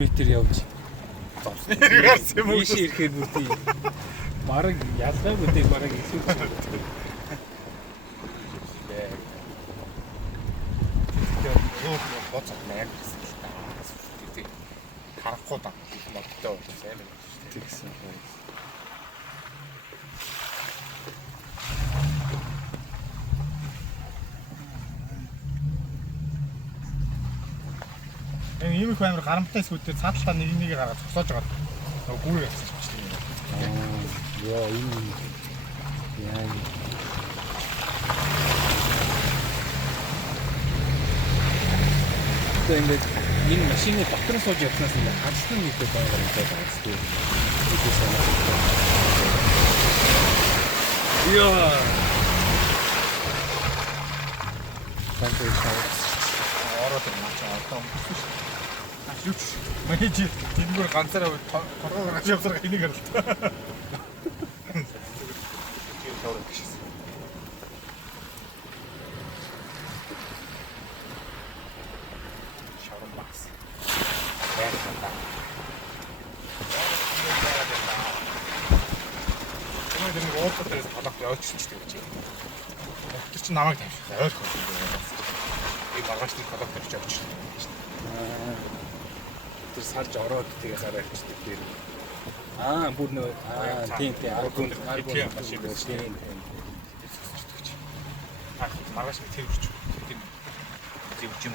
метр явж Гарсан юм уу? ийш ирэхээр бүтээ. Бараг ялгаагүй дээ бараг эсвэл боцох найр гэсэн л та. Харахгүй даа. Модтой бол сайн байна шүү дээ. тэгсэн. Энэ ийм их амар гарамтай сүдээр цааталтаа нэг гаргаад цогсоож байгаа. Нөгөө гүүрийг авчихсан юм. Яа энэ яа ингээд энэ машины дотор сууж явснаас ингээд хаалтсан нэг байгаад байгаа юм тийм. Яа. Тантай шаа. Ороод ирнэ ч одоо өмсөн шүү. Ашигч менежер тэнгэр ганцаараа торгоо гаргаж явсаар энийг харалтаа. Тийм таарах гэсэн. Шарам бас. Яа. Тэгээд нэг уудлаас халах явуулчихсан ч гэж. Тэр чинь намайг тавьчихсан. Ойлгох юм. Би маргааш нэг халах тавьж явуулчихсан. Тэр сарж ороод тэгээ гараа ирчихдэг дээр. Бүр нөө тийм аргун машин байсан. Маргааш нэг тэр үрч. Тийм зэвч юм.